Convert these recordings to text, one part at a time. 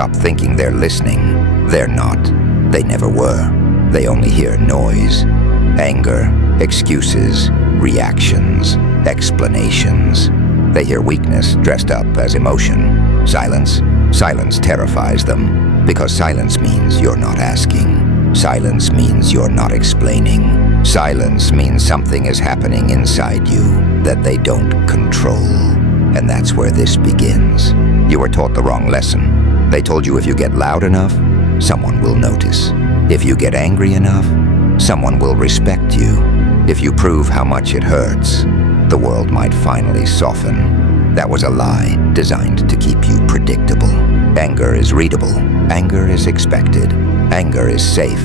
Stop thinking they're listening. They're not. They never were. They only hear noise. Anger, excuses, reactions, explanations. They hear weakness dressed up as emotion. Silence. Silence terrifies them, because silence means you're not asking. Silence means you're not explaining. Silence means something is happening inside you that they don't control. And that's where this begins. You were taught the wrong lesson. They told you if you get loud enough, someone will notice. If you get angry enough, someone will respect you. If you prove how much it hurts, the world might finally soften. That was a lie designed to keep you predictable. Anger is readable. Anger is expected. Anger is safe,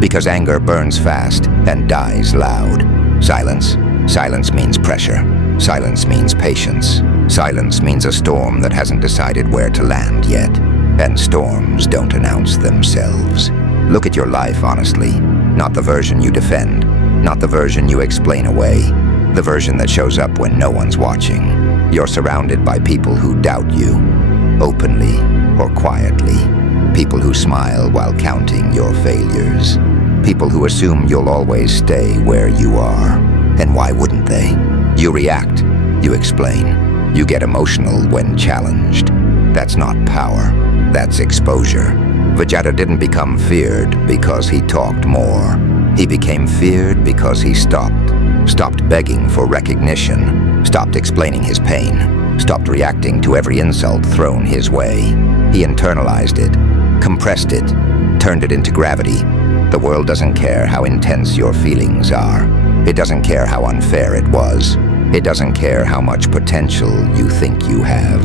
because anger burns fast and dies loud. Silence. Silence means pressure. Silence means patience. Silence means a storm that hasn't decided where to land yet. And storms don't announce themselves. Look at your life honestly, not the version you defend, not the version you explain away, the version that shows up when no one's watching. You're surrounded by people who doubt you, openly or quietly. People who smile while counting your failures. People who assume you'll always stay where you are. And why wouldn't they? You react, you explain, you get emotional when challenged. That's not power, that's exposure. Vegeta didn't become feared because he talked more. He became feared because he stopped begging for recognition, stopped explaining his pain, stopped reacting to every insult thrown his way. He internalized it, compressed it, turned it into gravity. The world doesn't care how intense your feelings are. It doesn't care how unfair it was. It doesn't care how much potential you think you have.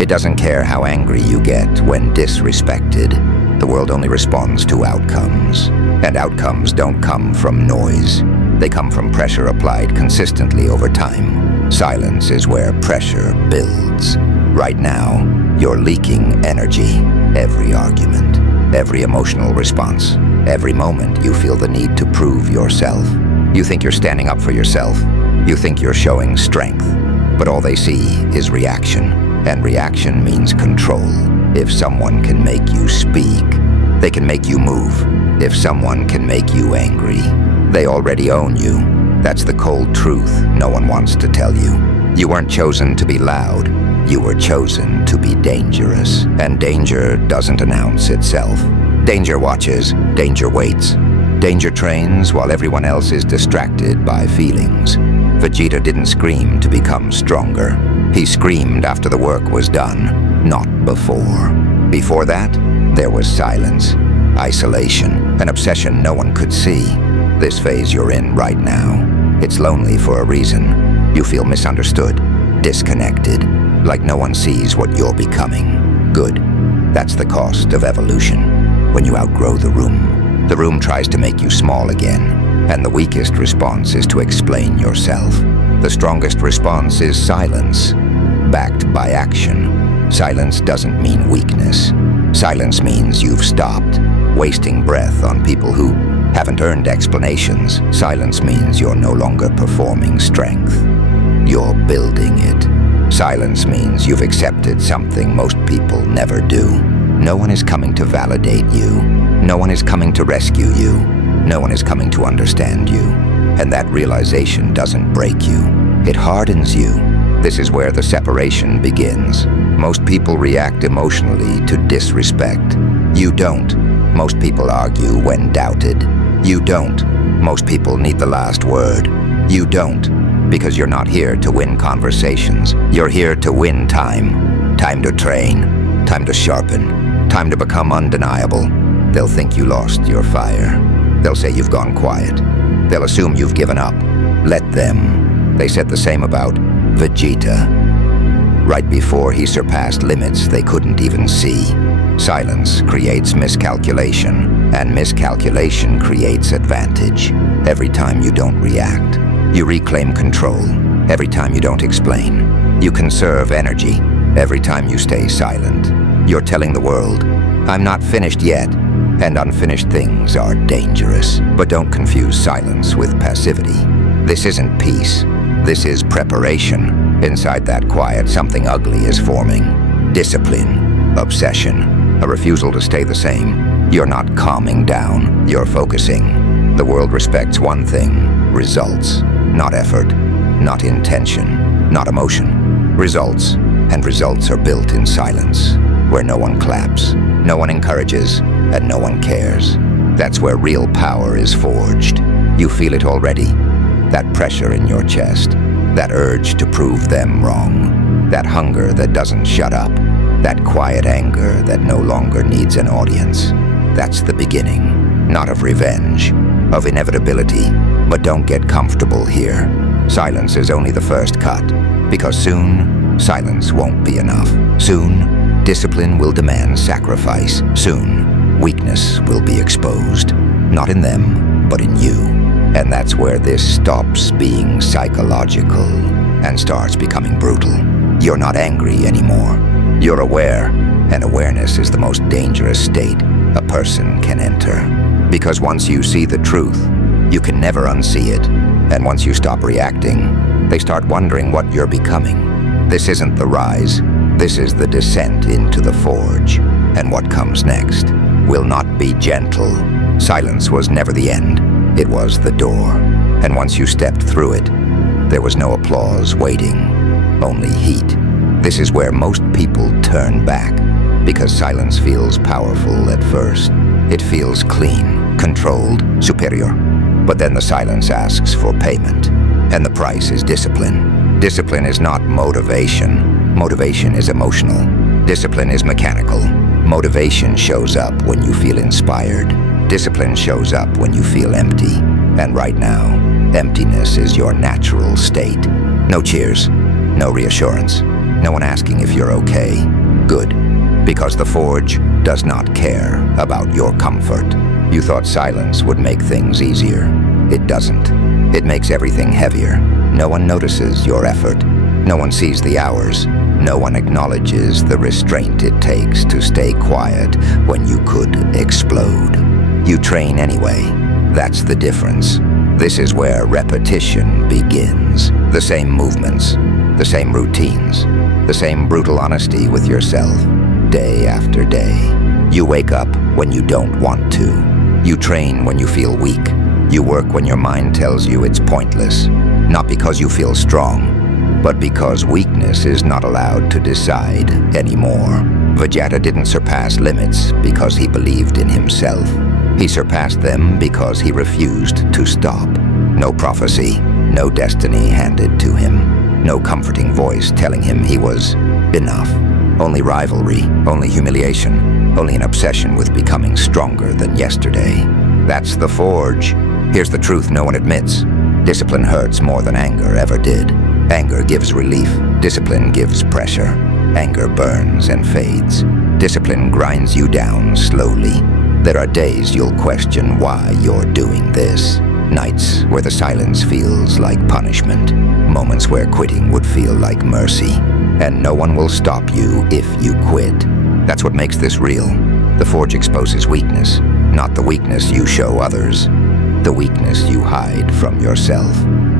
It doesn't care how angry you get when disrespected. The world only responds to outcomes. And outcomes don't come from noise. They come from pressure applied consistently over time. Silence is where pressure builds. Right now, you're leaking energy. Every argument, every emotional response, every moment you feel the need to prove yourself. You think you're standing up for yourself. You think you're showing strength. But all they see is reaction. And reaction means control. If someone can make you speak, they can make you move. If someone can make you angry, they already own you. That's the cold truth no one wants to tell you. You weren't chosen to be loud. You were chosen to be dangerous. And danger doesn't announce itself. Danger watches, danger waits. Danger trains while everyone else is distracted by feelings. Vegeta didn't scream to become stronger. He screamed after the work was done, not before. Before that, there was silence, isolation, an obsession no one could see. This phase you're in right now, it's lonely for a reason. You feel misunderstood, disconnected, like no one sees what you're becoming. Good. That's the cost of evolution. When you outgrow the room tries to make you small again. And the weakest response is to explain yourself. The strongest response is silence, backed by action. Silence doesn't mean weakness. Silence means you've stopped, wasting breath on people who haven't earned explanations. Silence means you're no longer performing strength. You're building it. Silence means you've accepted something most people never do. No one is coming to validate you. No one is coming to rescue you. No one is coming to understand you. And that realization doesn't break you. It hardens you. This is where the separation begins. Most people react emotionally to disrespect. You don't. Most people argue when doubted. You don't. Most people need the last word. You don't. Because you're not here to win conversations. You're here to win time. Time to train. Time to sharpen. Time to become undeniable. They'll think you lost your fire. They'll say you've gone quiet. They'll assume you've given up. Let them. They said the same about Vegeta. Right before he surpassed limits they couldn't even see. Silence creates miscalculation, and miscalculation creates advantage. Every time you don't react, you reclaim control. Every time you don't explain, you conserve energy. Every time you stay silent, you're telling the world, I'm not finished yet. And unfinished things are dangerous. But don't confuse silence with passivity. This isn't peace. This is preparation. Inside that quiet, something ugly is forming. Discipline, obsession, a refusal to stay the same. You're not calming down, you're focusing. The world respects one thing: results, not effort, not intention, not emotion. Results, and results are built in silence, where no one claps, no one encourages, and no one cares. That's where real power is forged. You feel it already. That pressure in your chest, that urge to prove them wrong, that hunger that doesn't shut up, that quiet anger that no longer needs an audience. That's the beginning, not of revenge, of inevitability. But don't get comfortable here. Silence is only the first cut, because soon, silence won't be enough. Soon, discipline will demand sacrifice. Soon, weakness will be exposed. Not in them, but in you. And that's where this stops being psychological and starts becoming brutal. You're not angry anymore. You're aware, and awareness is the most dangerous state a person can enter. Because once you see the truth, you can never unsee it. And once you stop reacting, they start wondering what you're becoming. This isn't the rise. This is the descent into the forge. And what comes next will not be gentle. Silence was never the end. It was the door. And once you stepped through it, there was no applause waiting, only heat. This is where most people turn back, because silence feels powerful at first. It feels clean, controlled, superior. But then the silence asks for payment, and the price is discipline. Discipline is not motivation. Motivation is emotional. Discipline is mechanical. Motivation shows up when you feel inspired. Discipline shows up when you feel empty. And right now, emptiness is your natural state. No cheers, no reassurance, no one asking if you're okay. Good, because the forge does not care about your comfort. You thought silence would make things easier. It doesn't. It makes everything heavier. No one notices your effort. No one sees the hours. No one acknowledges the restraint it takes to stay quiet when you could explode. You train anyway. That's the difference. This is where repetition begins. The same movements, the same routines, the same brutal honesty with yourself, day after day. You wake up when you don't want to. You train when you feel weak. You work when your mind tells you it's pointless. Not because you feel strong, but because weakness is not allowed to decide anymore. Vegeta didn't surpass limits because he believed in himself. He surpassed them because he refused to stop. No prophecy, no destiny handed to him. No comforting voice telling him he was enough. Only rivalry, only humiliation, only an obsession with becoming stronger than yesterday. That's the forge. Here's the truth no one admits. Discipline hurts more than anger ever did. Anger gives relief. Discipline gives pressure. Anger burns and fades. Discipline grinds you down slowly. There are days you'll question why you're doing this. Nights where the silence feels like punishment. Moments where quitting would feel like mercy. And no one will stop you if you quit. That's what makes this real. The forge exposes weakness, not the weakness you show others. The weakness you hide from yourself.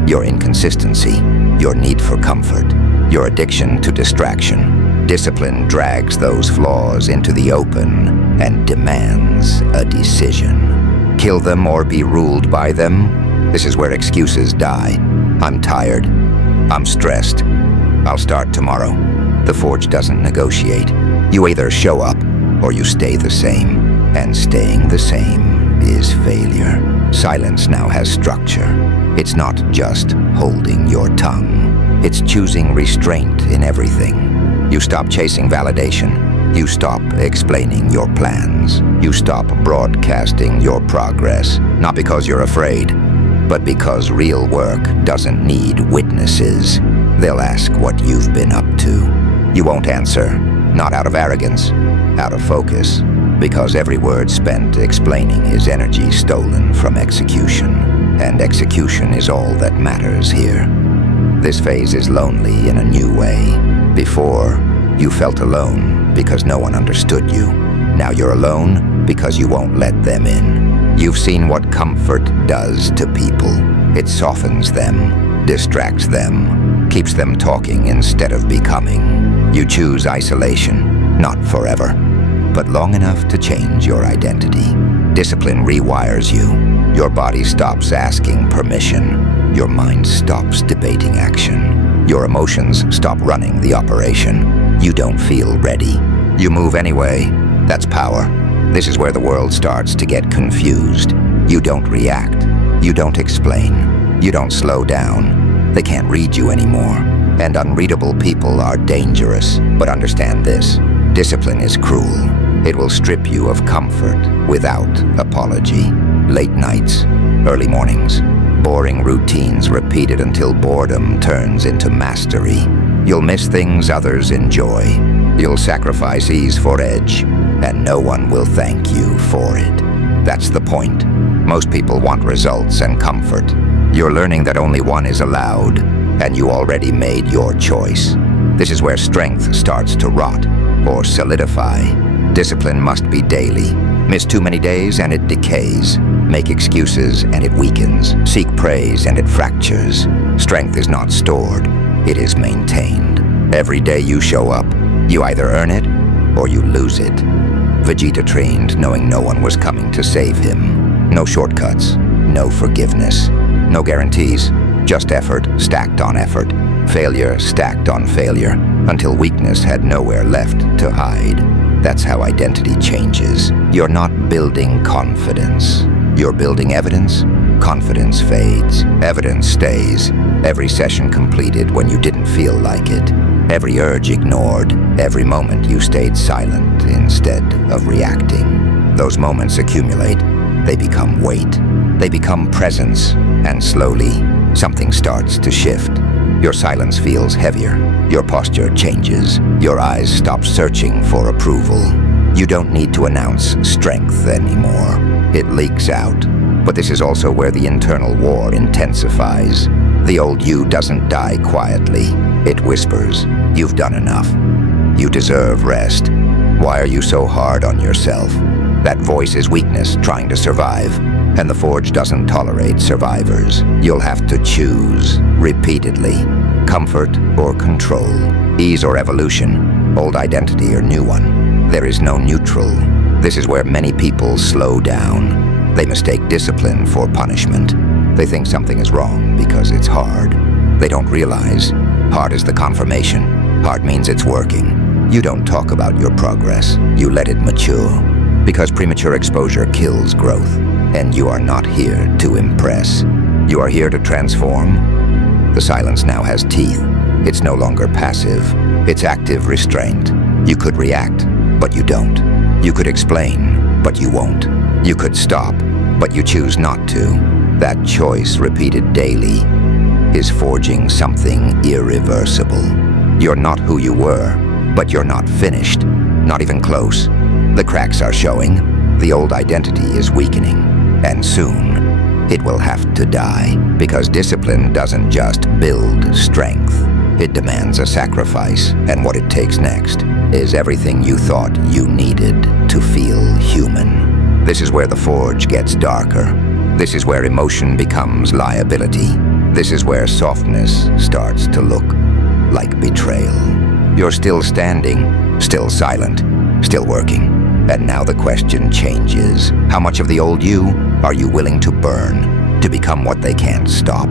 Your inconsistency, your need for comfort, your addiction to distraction. Discipline drags those flaws into the open and demands a decision. Kill them or be ruled by them? This is where excuses die. I'm tired. I'm stressed. I'll start tomorrow. The forge doesn't negotiate. You either show up or you stay the same. And staying the same is failure. Silence now has structure. It's not just holding your tongue. It's choosing restraint in everything. You stop chasing validation. You stop explaining your plans. You stop broadcasting your progress. Not because you're afraid, but because real work doesn't need witnesses. They'll ask what you've been up to. You won't answer, not out of arrogance, out of focus, because every word spent explaining is energy stolen from execution, and execution is all that matters here. This phase is lonely in a new way. Before, you felt alone because no one understood you. Now you're alone because you won't let them in. You've seen what comfort does to people. It softens them, distracts them, keeps them talking instead of becoming. You choose isolation, not forever, but long enough to change your identity. Discipline rewires you. Your body stops asking permission. Your mind stops debating action. Your emotions stop running the operation. You don't feel ready. You move anyway. That's power. This is where the world starts to get confused. You don't react. You don't explain. You don't slow down. They can't read you anymore. And unreadable people are dangerous. But understand this. Discipline is cruel. It will strip you of comfort without apology. Late nights, early mornings, boring routines repeated until boredom turns into mastery. You'll miss things others enjoy. You'll sacrifice ease for edge, and no one will thank you for it. That's the point. Most people want results and comfort. You're learning that only one is allowed, and you already made your choice. This is where strength starts to rot or solidify. Discipline must be daily. Miss too many days and it decays. Make excuses and it weakens. Seek praise and it fractures. Strength is not stored, it is maintained. Every day you show up, you either earn it or you lose it. Vegeta trained knowing no one was coming to save him. No shortcuts, no forgiveness, no guarantees, just effort stacked on effort, failure stacked on failure, until weakness had nowhere left to hide. That's how identity changes. You're not building confidence. You're building evidence. Confidence fades. Evidence stays. Every session completed when you didn't feel like it. Every urge ignored. Every moment you stayed silent instead of reacting. Those moments accumulate. They become weight. They become presence. And slowly, something starts to shift. Your silence feels heavier. Your posture changes. Your eyes stop searching for approval. You don't need to announce strength anymore. It leaks out. But this is also where the internal war intensifies. The old you doesn't die quietly. It whispers, "You've done enough. You deserve rest. Why are you so hard on yourself?" That voice is weakness trying to survive. And the Forge doesn't tolerate survivors. You'll have to choose, repeatedly, comfort or control, ease or evolution, old identity or new one. There is no neutral. This is where many people slow down. They mistake discipline for punishment. They think something is wrong because it's hard. They don't realize hard is the confirmation. Hard means it's working. You don't talk about your progress. You let it mature. Because premature exposure kills growth. And you are not here to impress. You are here to transform. The silence now has teeth. It's no longer passive. It's active restraint. You could react, but you don't. You could explain, but you won't. You could stop, but you choose not to. That choice, repeated daily, is forging something irreversible. You're not who you were, but you're not finished. Not even close. The cracks are showing. The old identity is weakening. And soon, it will have to die, because discipline doesn't just build strength. It demands a sacrifice, and what it takes next is everything you thought you needed to feel human. This is where the Forge gets darker. This is where emotion becomes liability. This is where softness starts to look like betrayal. You're still standing, still silent, still working. And now the question changes. How much of the old you are you willing to burn to become what they can't stop?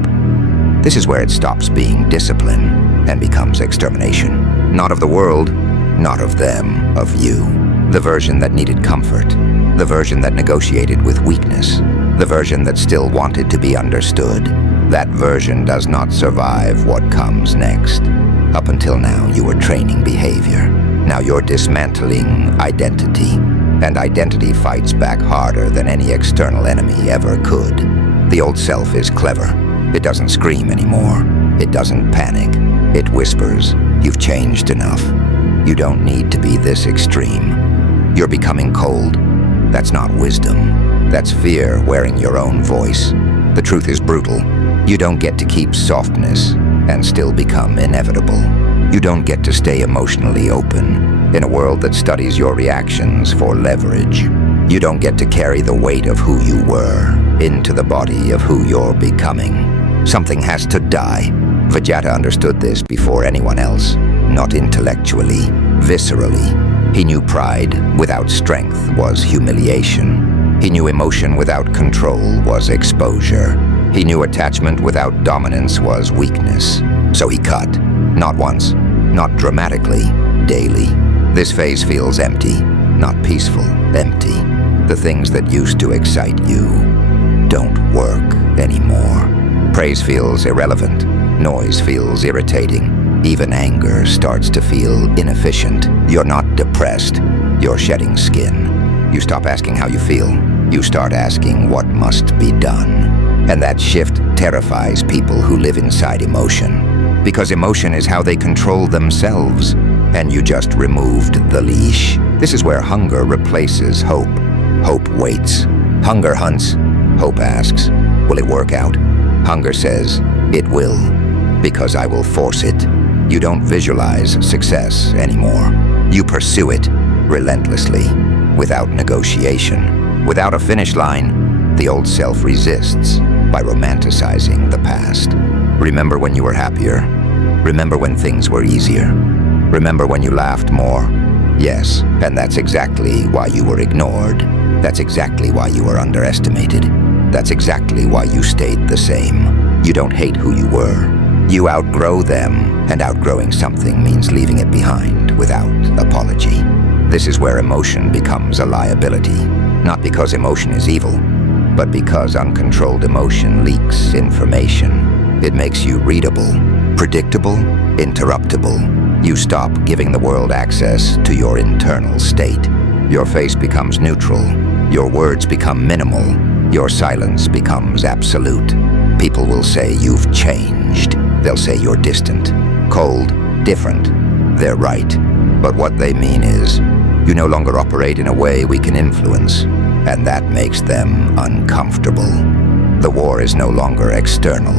This is where it stops being discipline and becomes extermination. Not of the world, not of them, of you. The version that needed comfort. The version that negotiated with weakness. The version that still wanted to be understood. That version does not survive what comes next. Up until now, you were training behavior. Now you're dismantling identity, and identity fights back harder than any external enemy ever could. The old self is clever. It doesn't scream anymore. It doesn't panic. It whispers, "You've changed enough. You don't need to be this extreme. You're becoming cold." That's not wisdom. That's fear wearing your own voice. The truth is brutal. You don't get to keep softness and still become inevitable. You don't get to stay emotionally open in a world that studies your reactions for leverage. You don't get to carry the weight of who you were into the body of who you're becoming. Something has to die. Vegeta understood this before anyone else. Not intellectually, viscerally. He knew pride without strength was humiliation. He knew emotion without control was exposure. He knew attachment without dominance was weakness. So he cut. Not once, not dramatically, daily. This phase feels empty, not peaceful, empty. The things that used to excite you don't work anymore. Praise feels irrelevant. Noise feels irritating. Even anger starts to feel inefficient. You're not depressed. You're shedding skin. You stop asking how you feel. You start asking what must be done. And that shift terrifies people who live inside emotion. Because emotion is how they control themselves. And you just removed the leash. This is where hunger replaces hope. Hope waits. Hunger hunts. Hope asks, will it work out? Hunger says, it will, because I will force it. You don't visualize success anymore. You pursue it relentlessly, without negotiation. Without a finish line, the old self resists by romanticizing the past. Remember when you were happier? Remember when things were easier? Remember when you laughed more? Yes, and that's exactly why you were ignored. That's exactly why you were underestimated. That's exactly why you stayed the same. You don't hate who you were. You outgrow them, and outgrowing something means leaving it behind without apology. This is where emotion becomes a liability. Not because emotion is evil, but because uncontrolled emotion leaks information. It makes you readable, predictable, interruptible. You stop giving the world access to your internal state. Your face becomes neutral. Your words become minimal. Your silence becomes absolute. People will say you've changed. They'll say you're distant, cold, different. They're right. But what they mean is, you no longer operate in a way we can influence, and that makes them uncomfortable. The war is no longer external.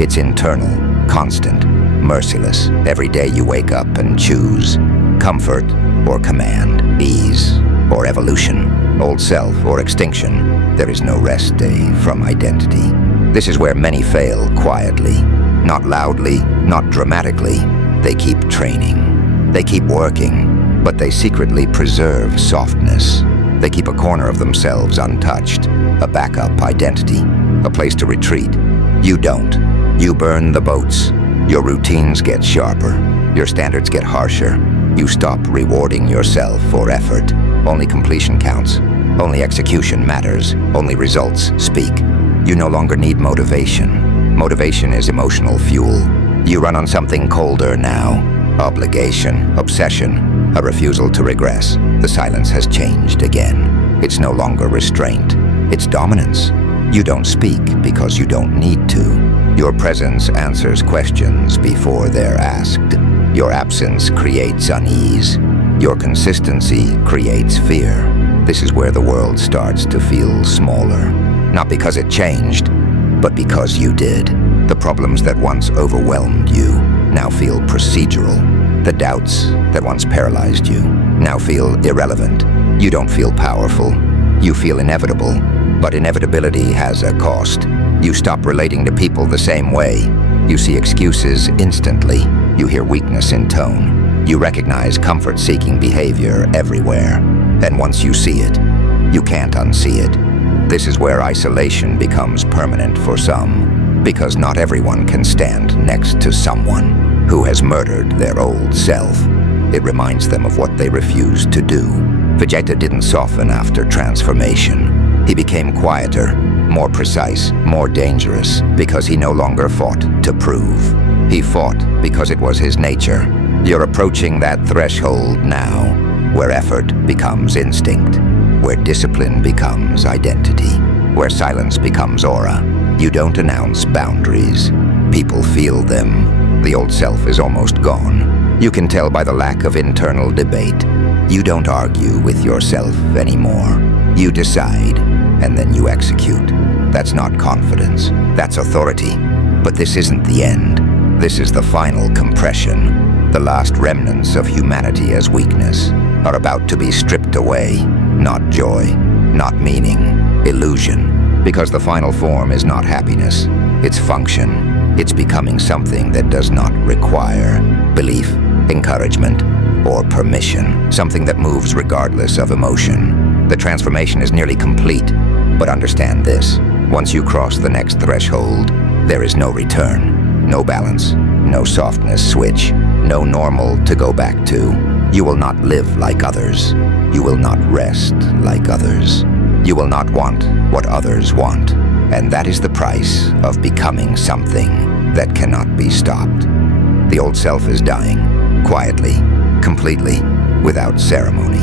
It's internal, constant, merciless. Every day you wake up and choose comfort or command, ease or evolution, old self or extinction. There is no rest day from identity. This is where many fail quietly, not loudly, not dramatically. They keep training. They keep working, but they secretly preserve softness. They keep a corner of themselves untouched, a backup identity, a place to retreat. You don't. You burn the boats. Your routines get sharper. Your standards get harsher. You stop rewarding yourself for effort. Only completion counts. Only execution matters. Only results speak. You no longer need motivation. Motivation is emotional fuel. You run on something colder now. Obligation, obsession, a refusal to regress. The silence has changed again. It's no longer restraint. It's dominance. You don't speak because you don't need to. Your presence answers questions before they're asked. Your absence creates unease. Your consistency creates fear. This is where the world starts to feel smaller. Not because it changed, but because you did. The problems that once overwhelmed you now feel procedural. The doubts that once paralyzed you now feel irrelevant. You don't feel powerful. You feel inevitable. But inevitability has a cost. You stop relating to people the same way. You see excuses instantly. You hear weakness in tone. You recognize comfort-seeking behavior everywhere. And once you see it, you can't unsee it. This is where isolation becomes permanent for some, because not everyone can stand next to someone who has murdered their old self. It reminds them of what they refused to do. Vegeta didn't soften after transformation. He became quieter, more precise, more dangerous, because he no longer fought to prove. He fought because it was his nature. You're approaching that threshold now, where effort becomes instinct, where discipline becomes identity, where silence becomes aura. You don't announce boundaries. People feel them. The old self is almost gone. You can tell by the lack of internal debate. You don't argue with yourself anymore. You decide, and then you execute. That's not confidence. That's authority. But this isn't the end. This is the final compression. The last remnants of humanity as weakness are about to be stripped away. Not joy, not meaning, illusion. Because the final form is not happiness. It's function. It's becoming something that does not require belief, encouragement, or permission, something that moves regardless of emotion. The transformation is nearly complete, but understand this. Once you cross the next threshold, there is no return, no balance, no softness switch, no normal to go back to. You will not live like others. You will not rest like others. You will not want what others want. And that is the price of becoming something that cannot be stopped. The old self is dying, quietly, completely, without ceremony.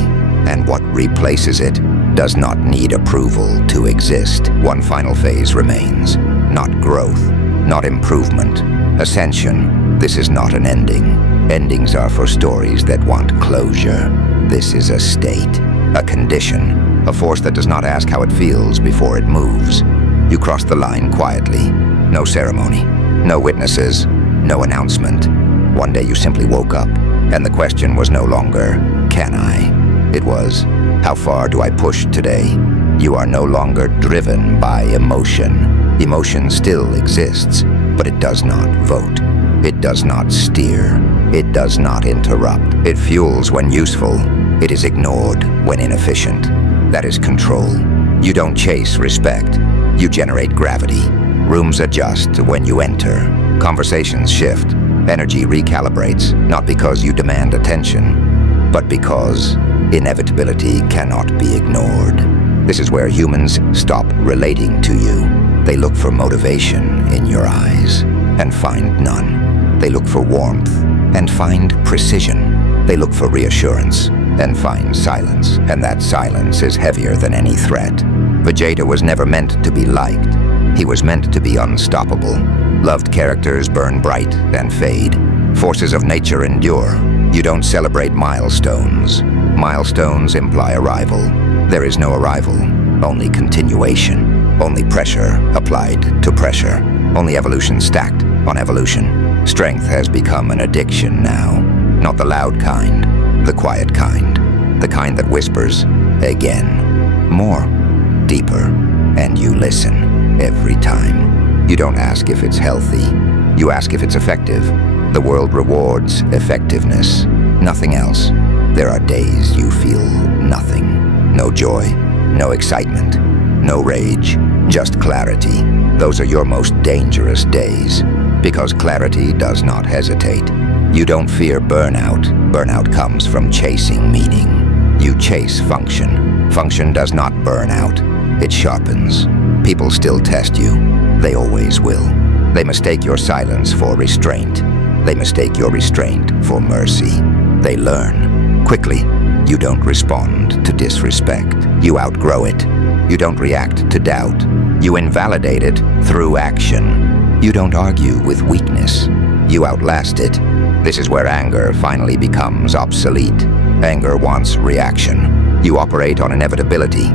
And what replaces it does not need approval to exist. One final phase remains. Not growth, not improvement. Ascension. This is not an ending. Endings are for stories that want closure. This is a state, a condition, a force that does not ask how it feels before it moves. You cross the line quietly. No ceremony, no witnesses, no announcement. One day you simply woke up, and the question was no longer, can I? It was, how far do I push today? You are no longer driven by emotion. Emotion still exists, but it does not vote. It does not steer. It does not interrupt. It fuels when useful. It is ignored when inefficient. That is control. You don't chase respect. You generate gravity. Rooms adjust when you enter. Conversations shift. Energy recalibrates, not because you demand attention, but because inevitability cannot be ignored. This is where humans stop relating to you. They look for motivation in your eyes and find none. They look for warmth and find precision. They look for reassurance and find silence, and that silence is heavier than any threat. Vegeta was never meant to be liked. He was meant to be unstoppable. Loved characters burn bright and fade. Forces of nature endure. You don't celebrate milestones. Milestones imply arrival. There is no arrival, only continuation. Only pressure applied to pressure. Only evolution stacked on evolution. Strength has become an addiction now. Not the loud kind, the quiet kind. The kind that whispers, again, more, deeper, and you listen every time. You don't ask if it's healthy. You ask if it's effective. The world rewards effectiveness, nothing else. There are days you feel nothing. No joy, no excitement, no rage, just clarity. Those are your most dangerous days, because clarity does not hesitate. You don't fear burnout. Burnout comes from chasing meaning. You chase function. Function does not burn out. It sharpens. People still test you. They always will. They mistake your silence for restraint. They mistake your restraint for mercy. They learn. Quickly, you don't respond to disrespect. You outgrow it. You don't react to doubt. You invalidate it through action. You don't argue with weakness. You outlast it. This is where anger finally becomes obsolete. Anger wants reaction. You operate on inevitability.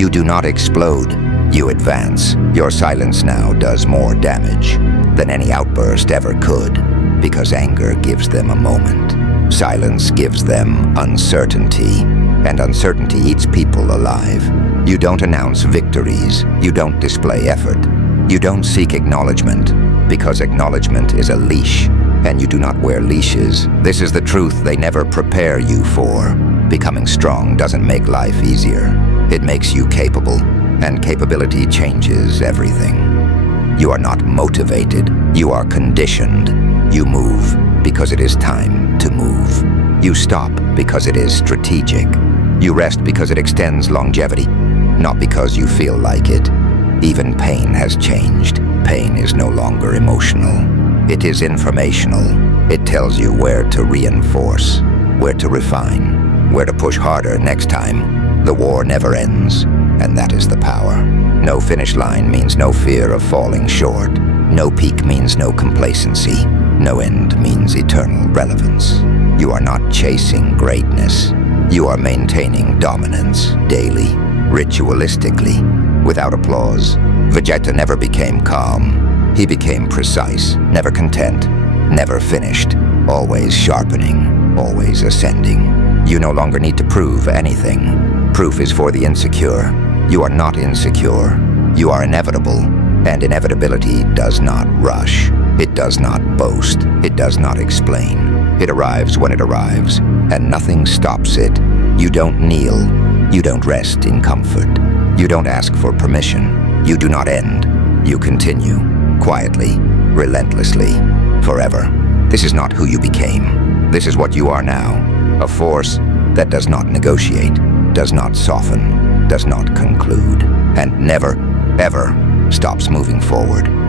You do not explode. You advance. Your silence now does more damage than any outburst ever could, because anger gives them a moment. Silence gives them uncertainty, and uncertainty eats people alive. You don't announce victories. You don't display effort. You don't seek acknowledgement, because acknowledgement is a leash, and you do not wear leashes. This is the truth they never prepare you for. Becoming strong doesn't make life easier. It makes you capable, and capability changes everything. You are not motivated. You are conditioned. You move because it is time to move. You stop because it is strategic. You rest because it extends longevity, not because you feel like it. Even pain has changed. Pain is no longer emotional. It is informational. It tells you where to reinforce, where to refine, where to push harder next time. The war never ends, and that is the power. No finish line means no fear of falling short. No peak means no complacency. No end means eternal relevance. You are not chasing greatness. You are maintaining dominance daily, ritualistically, without applause. Vegeta never became calm. He became precise, never content, never finished, always sharpening, always ascending. You no longer need to prove anything. Proof is for the insecure. You are not insecure. You are inevitable, and inevitability does not rush. It does not boast. It does not explain. It arrives when it arrives, and nothing stops it. You don't kneel. You don't rest in comfort. You don't ask for permission. You do not end. You continue, quietly, relentlessly, forever. This is not who you became. This is what you are now. A force that does not negotiate, does not soften, does not conclude, and never, ever stops moving forward.